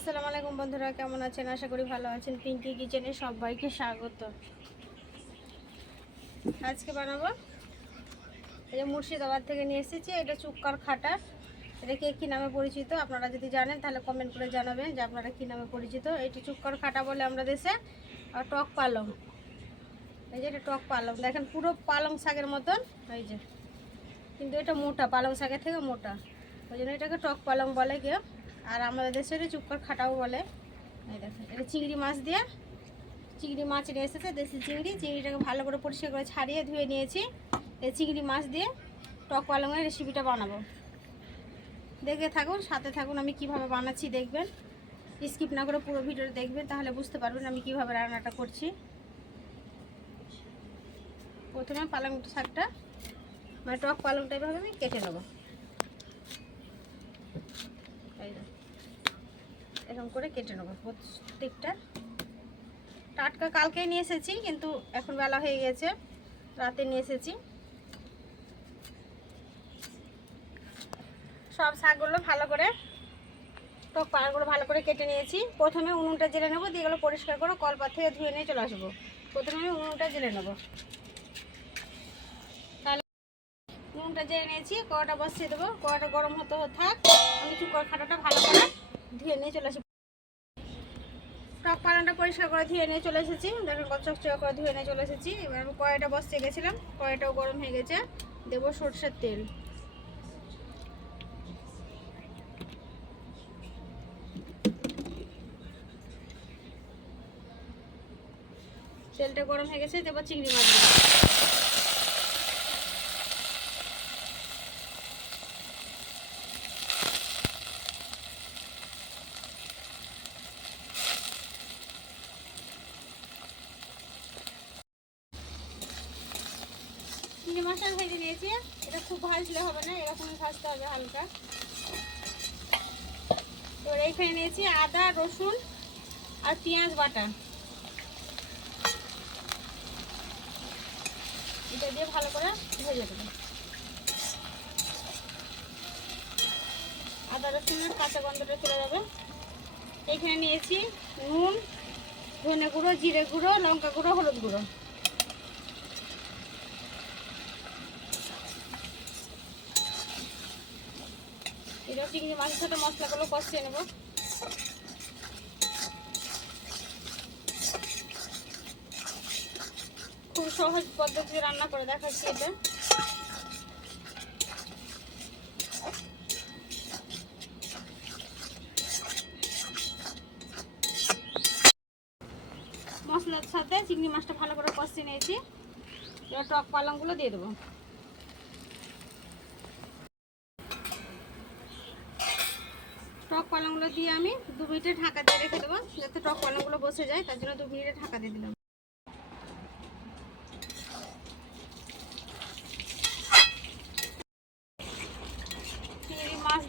আসসালামু আলাইকুম বন্ধুরা, কেমন আছেন? আশা করি ভালো আছেন। পিঙ্কি কিচেনে সবাইকে স্বাগত। আজকে বানাবো এই যে মুর্শিদাবাদ থেকে নিয়ে এসেছি, এটা চুক্কার খাটা এটা কে কী নামে পরিচিত আপনারা যদি জানেন, তাহলে কমেন্ট করে জানাবেন যে আপনারা কী নামে পরিচিত। এটি চুক্কার খাটা বলে আমরা দেশে আর টক পালং। এই যে এটা টক পালং। দেখেন পুরো পালং শাকের মতন। এই যে। কিন্তু এটা মোটা, পালং শাকের থেকে মোটা। ওই জন্য এটাকে টক পালং বলে কেউ। আর আমাদের দেশে এটা চুক্কর খাটাও বলে। এটা চিংড়ি মাছ দিয়ে। চিংড়ি মাছ নিয়ে এসেছে, দেশি চিংড়ি। চিংড়িটাকে ভালো করে পরিষ্কার করে ছাড়িয়ে ধুয়ে নিয়েছি। এই চিংড়ি মাছ দিয়ে টক পালংয়ের রেসিপিটা বানাবো। দেখে থাকুন, সাথে থাকুন, আমি কীভাবে বানাচ্ছি দেখবেন। স্কিপ না করে পুরো ভিডিওটা দেখবেন, তাহলে বুঝতে পারবেন আমি কীভাবে রান্নাটা করছি। প্রথমে পালং শাকটা মানে টক পালংটা এভাবে আমি কেটে নেব এই যে। এরকম করে কেটে নেব প্রত্যেকটা। টাটকা কালকেই নিয়ে এসেছি, কিন্তু এখন বেলা হয়ে গেছে, রাতে নিয়ে এসেছি। সব শাকগুলো ভালো করে, টক পাড়াগুলো ভালো করে কেটে নিয়েছি। প্রথমে উনুনটা জেলে নেব, দিয়ে পরিষ্কার করে কলপাত থেকে ধুয়ে নিয়ে চলে আসব। প্রথমে আমি উনুনটা জেলে নেব। তাহলে উনুনটা জেলে নিয়েছি, কড়াটা বসিয়ে দেবো। কড়াটা গরম হতে থাক, আমি চুকর খাটাটা ভালো করে ধুয়ে নিয়ে চলে আসি টক পালনটা পরিষ্কার করে ধুয়ে নিয়ে চলে এসেছি। দেখেন কচক চক করে ধুয়ে নিয়ে চলে এসেছি। এবার আমি কড়াইটা বসিয়ে গেছিলাম। কড়াইটাও গরম হয়ে গেছে। দেবো সর্ষের তেল। তেলটা গরম হয়ে গেছে দেবো চিংড়ি মাছ মাছটা ভেজে নিয়েছি। এটা খুব ভাজলে হবে না? এরকমই ভাজতে হবে হালকা। এবার এইখানে নিয়েছি আদা, রসুন আর পেঁয়াজ বাটা। এটা দিয়ে ভালো করে ভেজে দেবো আদা রসুনের কাঁচা গন্ধটা চলে যাবে। এইখানে নিয়েছি নুন, ধনে গুঁড়ো, জিরে গুঁড়ো, লঙ্কা গুঁড়ো, হলুদ গুঁড়ো। এটা চিংড়ি মাছের সাথে মশলাগুলো কষিয়ে নেব। খুব সহজ পদ্ধতিতে রান্না করে দেখাচ্ছি এটা। মশলার সাথে চিংড়ি মাছটা ভালো করে কষিয়ে নিয়েছি। এবার টক পালংগুলো দিয়ে দেবো। টক পালংগুলো দিয়ে আমি দু মিনিটে ঢাকা দিয়ে রেখে দেবো, যাতে টক পালংগুলো বসে যায়, তার জন্য দু মিনিটে ঢাকা দিয়ে দিলাম। মাছ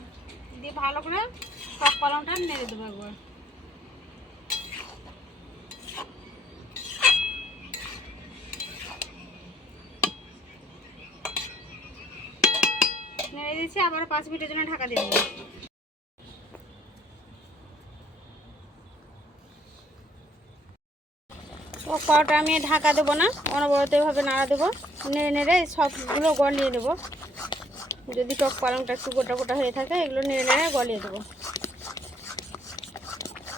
দিয়ে ভালো করে টক পালংটা নেড়ে দেবো একবার। নেড়ে দিয়েছি আবার পাঁচ মিনিটের জন্য ঢাকা দিয়ে দেবো পাউটা আমি ঢাকা দেবো না, অনবরত এভাবে নাড়া দেবো। নেড়ে নেড়ে সবগুলো গলিয়ে দেবো। যদি টক পালংটা একটু গোটা গোটা হয়ে থাকে, এগুলো নেড়ে নেড়ে গলিয়ে দেবো।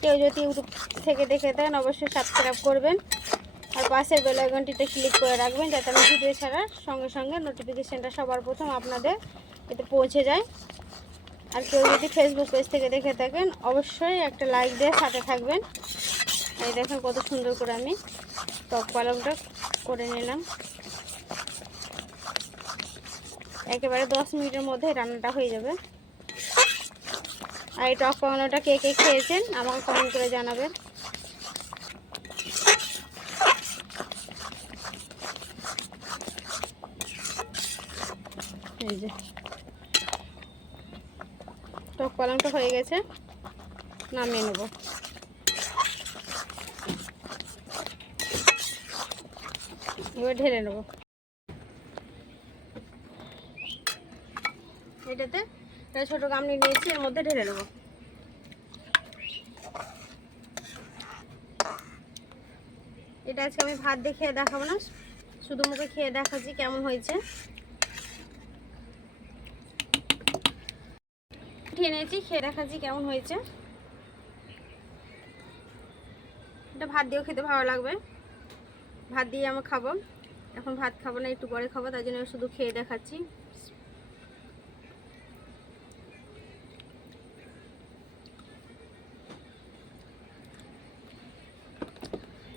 কেউ যদি ইউটিউব থেকে দেখে থাকেন, অবশ্যই সাবস্ক্রাইব করবেন। আর পাশের বেল আইকনটিতে ক্লিক করে রাখবেন, যাতে আমি ভিডিও ছাড়ার সঙ্গে সঙ্গে নোটিফিকেশানটা সবার প্রথম আপনাদের এতে পৌঁছে যায়। আর কেউ যদি ফেসবুক পেজ থেকে দেখে থাকেন, অবশ্যই একটা লাইক দিয়ে সাথে থাকবেন। এই দেখেন কত সুন্দর করে আমি টক পালংটা করে নিলাম। একেবারে দশ মিনিটের মধ্যে রান্নাটা হয়ে যাবে। আর এই টক পালংটা কে কে খেয়েছেন আমাকে কমেন্ট করে জানাবেন। এই যে টক পালংটা হয়ে গেছে, নামিয়ে নেব। এবার ঢেলে নেব। এটাতে ছোটো গামলি নিয়েছি, এর মধ্যে ঢেলে নেব। এটা আজকে আমি ভাত দিয়ে খেয়ে দেখাবো না, শুধু মুখে খেয়ে দেখাচ্ছি কেমন হয়েছে। ঠেনেছি খেয়ে দেখাচ্ছি কেমন হয়েছে। এটা ভাত দিয়েও খেতে ভালো লাগবে। ভাত দিয়ে আমি খাব। এখন ভাত খাব না, একটু পরে খাব তাই জন্য শুধু খেয়ে দেখাচ্ছি।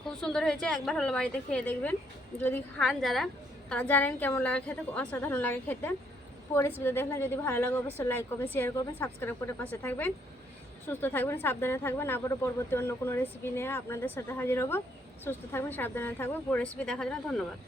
খুব সুন্দর হয়েছে, একবার হলো বাড়িতে খেয়ে দেখবেন। যদি খান যারা, তারা জানেন কেমন লাগে খেতে অসাধারণ লাগে খেতে। পুরো রেসিপিটা দেখলেন যদি ভালো লাগে, অবশ্যই লাইক করবেন শেয়ার করবেন সাবস্ক্রাইব করে পাশে থাকবেন। সুস্থ থাকবেন, সাবধানে থাকবেন। আবারও পরবর্তী অন্য কোনো রেসিপি নিয়ে আপনাদের সাথে হাজির হব। সুস্থ থাকবেন, সাবধানে থাকবেন। পুরো রেসিপি দেখার জন্য ধন্যবাদ।